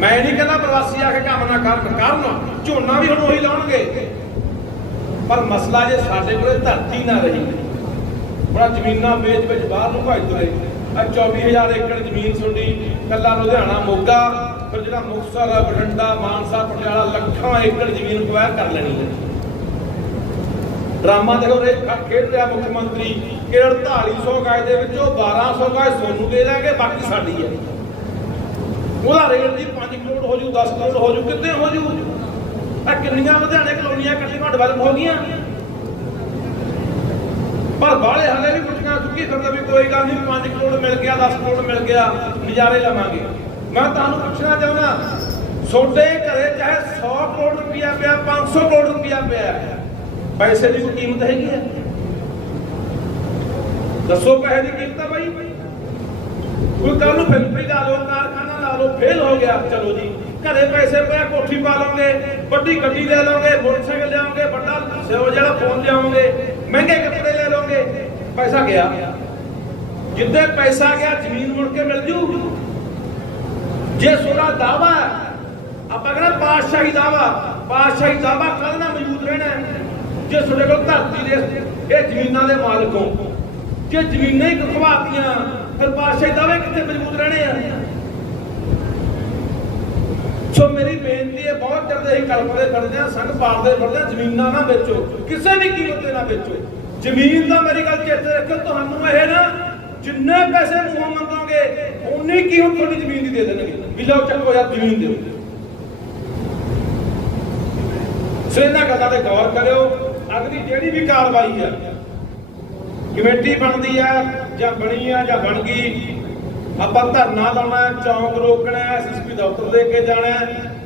ਮੈਂ ਨਹੀਂ ਕਹਿੰਦਾ ਪ੍ਰਵਾਸੀ ਆ ਕੇ ਕੰਮ ਨਾ ਕਰਨ ਕਰਨ ਝੋਨਾ ਵੀ ਹੁਣ ਉਹੀ ਲਾਉਣਗੇ। ਪਰ ਮਸਲਾ ਜੇ ਸਾਡੇ ਕੋਲੇ ਧਰਤੀ ਨਾ ਰਹੀ, ਬੜਾ ਜ਼ਮੀਨਾਂ ਵੇਚ ਵਿੱਚ ਬਾਹਰ ਨੂੰ ਭੱਜ ਤੁਰੇ। ਆ 24000 ਏਕੜ ਜ਼ਮੀਨ ਸੁੰਡੀ, ਕੱਲਾ ਲੁਧਿਆਣਾ ਮੋਗਾ, ਫਿਰ ਜਿਹੜਾ ਮੁਕਤਸਰ, ਬਠਿੰਡਾ, ਮਾਨਸਾ, ਪਟਿਆਲਾ ਲੱਖਾਂ ਏਕੜ ਜ਼ਮੀਨ ਕੁਐਰ ਕਰ ਲੈਣੀ ਹੈ। ਡਰਾਮਾ ਦੇਖੋ ਰੇ ਖੇਡ ਰਿਹਾ ਮੁੱਖ ਮੰਤਰੀ। ਕਿ 4800 ਗਾਇ ਦੇ ਵਿੱਚੋਂ 1200 ਗਾਇ ਸੋਨੂੰ ਦੇ ਦਾਂਗੇ ਬਾਕੀ ਸਾਡੀ ਹੈ। ਉਹਦਾ ਰੇਟ ਦੀ 5 ਕਰੋੜ ਹੋ ਜੂ 10 ਕਰੋੜ ਹੋ ਜੂ, ਕਿੰਨੇ ਹੋ ਜੂ? ਆ ਕਿੰਨੀਆਂ ਲੁਧਿਆਣੇ ਕਲੋਨੀਆਂ ਇਕੱਠੀਆਂ ਡਿਵੈਲਪ ਹੋ ਗਈਆਂ। ਪਰ ਬਾਹਲੇ ਹਲੇ ਵੀ ਪੁੱਛਣਾ ਚੁੱਕੀ ਫਿਰਦਾ ਵੀ ਕੋਈ ਗੱਲ ਨਹੀਂ 5 ਕਰੋੜ ਮਿਲ ਗਿਆ 10 ਕਰੋੜ ਮਿਲ ਗਿਆ, ਨਜ਼ਾਰੇ ਲਵਾਂਗੇ। ਮੈਂ ਤੁਹਾਨੂੰ ਪੁੱਛਣਾ ਚਾਹੁੰਦਾ ਛੋਟੇ ਘਰੇ ਚਾਹੇ 100 ਕਰੋੜ ਰੁਪਇਆ ਪਿਆ 500 ਕਰੋੜ ਰੁਪਇਆ ਪਿਆ ਪੈਸੇ ਦੀ ਕੋਈ ਕੀਮਤ ਹੈਗੀ ਹੈ? ਦੱਸੋ ਪੈਸੇ ਦੀ ਕੀਮਤ ਆ ਬਾਈ। ਕੋਈ ਕੱਲ ਨੂੰ ਫੈਕਟਰੀ ਲਾ ਲਓ ਕਾਰਖਾਨਾ ਲਾ ਲਓ ਫੇਲ ਹੋ ਗਿਆ। ਚਲੋ ਜੀ, ਘਰੇ ਪੈਸੇ ਪਿਆ ਕੋਠੀ ਪਾ ਲਓਗੇ, ਵੱਡੀ ਗੱਡੀ ਲੈ ਲਓਗੇ, ਮੋਟਰਸਾਈਕਲ ਲਿਆਓਗੇ, ਵੱਡਾ ਸਿਓ ਜਿਹੜਾ ਫੋਨ ਲਿਆਓਗੇ, ਮਹਿੰਗੇ ਕੱਪੜੇ ਲੈ ਲਓਗੇ, ਪੈਸਾ ਗਿਆ। ਜਿੱਦੇ ਪੈਸਾ ਗਿਆ, ਜ਼ਮੀਨ ਮੁੜ ਕੇ ਮਿਲ ਜੂ। ਜੇ ਸੋਨਾ ਦਾਵਾ ਆਪਾਂ ਕਹਿੰਦਾ ਪਾਤਸ਼ਾਹੀ ਦਾਵਾ ਪਾਤਸ਼ਾਹੀ ਦਾਵਾ ਕਦ ਨਾ ਮੌਜੂਦ ਰਹਿਣਾ ਜੇ ਤੁਹਾਡੇ ਕੋਲ ਧਰਤੀ ਦੇ ਇਹ ਜ਼ਮੀਨਾਂ ਦੇ ਮਾਲਕ ਹੋ, ਜੇ ਜ਼ਮੀਨਾਂ ਹੀ ਖਵਾਤੀਆਂ ਫਿਰ ਪਾਤਸ਼ਾਹੀ ਦਾਵੇ ਕਿੱਥੇ ਮੌਜੂਦ ਰਹਿਣੇ ਆ ਸੋ ਮੇਰੀ ਬੇਨਤੀ ਬਹੁਤ ਚਿਰ ਅਸੀਂ ਕਲਪਦੇ ਫਿਰਦੇ ਆ ਸੰਗ ਪਾੜਦੇ ਫਿਰਦੇ ਆ ਜ਼ਮੀਨਾਂ ਨਾ ਵੇਚੋ। ਕਿਸੇ ਵੀ ਕੀਮਤ ਤੇ ਨਾ ਵੇਚੋ। ਜ਼ਮੀਨ ਦਾ ਮੇਰੀ ਗੱਲ ਚੇਤੇ ਰੱਖੋ ਤੁਹਾਨੂੰ ਇਹ ਨਾ ਜਿੰਨੇ ਪੈਸੇ ਮੂੰਹੋਂ ਮੰਗੋਗੇ ਉਨੀ ਕੀਮਤ ਤੁਹਾਡੀ ਜ਼ਮੀਨ ਦੀ ਦੇ ਦੇਣਗੇ। ਵੀ ਲਓ, ਚੱਕੋ ਯਾਰ, ਜ਼ਮੀਨ ਦਿਓ। ਸੋ ਇਹਨਾਂ ਗੱਲਾਂ ਤੇ ਗੌਰ ਕਰਿਓ। ਅਗਲੀ ਜਿਹੜੀ ਵੀ ਕਾਰਵਾਈ ਆ ਕਮੇਟੀ ਬਣਦੀ ਆ ਜਾਂ ਬਣੀ ਆ ਜਾਂ ਬਣ ਗਈ, ਆਪਾਂ ਧਰਨਾ ਲਾਉਣਾ ਚੌਂਕ ਰੋਕਣਾ ਐਸਐਸਪੀ ਦਫ਼ਤਰ ਦੇ ਕੇ ਜਾਣਾ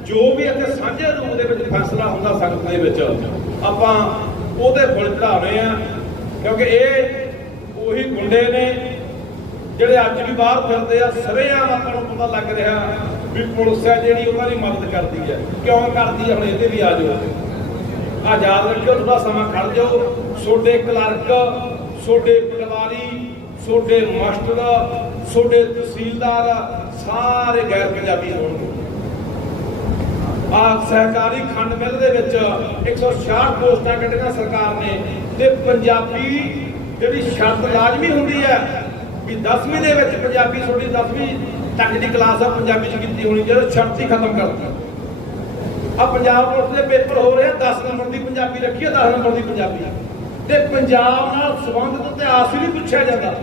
ਜੋ ਵੀ ਇੱਥੇ ਸਾਂਝੇ ਰੂਪ ਦੇ ਵਿੱਚ ਫੈਸਲਾ ਹੁੰਦਾ ਸੰਗਤ ਦੇ ਵਿੱਚ, ਆਪਾਂ ਉਹਦੇ ਫੁੱਲ ਚੜਾਉਣੇ ਆ ਕਿਉਂਕਿ ਇਹ ਉਹੀ ਗੁੰਡੇ ਨੇ ਜਿਹੜੇ ਅੱਜ ਵੀ ਬਾਹਰ ਫਿਰਦੇ ਆ ਸਰੇਆਮ ਆਪਾਂ ਨੂੰ ਪਤਾ ਲੱਗ ਰਿਹਾ ਵੀ ਪੁਲਿਸ ਹੈ ਜਿਹੜੀ ਉਹਨਾਂ ਦੀ ਮਦਦ ਕਰਦੀ ਹੈ। ਕਿਉਂ ਕਰਦੀ ਹੈ? ਹੁਣ ਇਹਦੇ ਵੀ ਆ ਜਾਓ। ਆ ਯਾਦ ਰੱਖਿਓ ਥੋੜਾ ਸਮਾਂ ਖੜ ਜਾਓ। ਛੋਡੇ ਕਲਰਕ ਛੋਡੇ ਪਟਵਾਰੀ ਛੋਡੇ ਮਾਸਟਰ ਛੋਡੇ ਤਹਿਸੀਲਦਾਰ, ਸਾਰੇ ਗੈਰ ਪੰਜਾਬੀ ਹੋਣਗੇ। ਸਹਿਕਾਰੀ ਖੰਡ ਮਿੱਲ ਦੇ ਵਿੱਚ 166 ਪੋਸਟਾਂ ਕੱਢੀਆਂ ਸਰਕਾਰ ਨੇ ਤੇ ਪੰਜਾਬੀ ਜਿਹੜੀ ਸ਼ਰਤ ਲਾਜ਼ਮੀ ਹੁੰਦੀ ਹੈ ਵੀ 10ਵੀਂ ਦੇ ਵਿੱਚ ਪੰਜਾਬੀ ਤੁਹਾਡੀ 10ਵੀਂ ਤੱਕ ਦੀ ਕਲਾਸ ਆ, ਪੰਜਾਬੀ ਚ ਕੀਤੀ ਹੋਣੀ ਚਾਹੀਦੀ ਸ਼ਰਤ ਹੀ ਖਤਮ ਕਰਤੀ ਆ ਪੰਜਾਬ ਪੁਲਿਸ ਦੇ ਪੇਪਰ ਹੋ ਰਹੇ ਆ 10 ਨੰਬਰ ਦੀ ਪੰਜਾਬੀ ਰੱਖੀ ਆ 10 ਨੰਬਰ ਦੀ ਪੰਜਾਬੀ ਤੇ ਪੰਜਾਬ ਨਾਲ ਸੰਬੰਧਿਤ ਇਤਿਹਾਸ ਹੀ ਨਹੀਂ ਪੁੱਛਿਆ ਜਾਂਦਾ।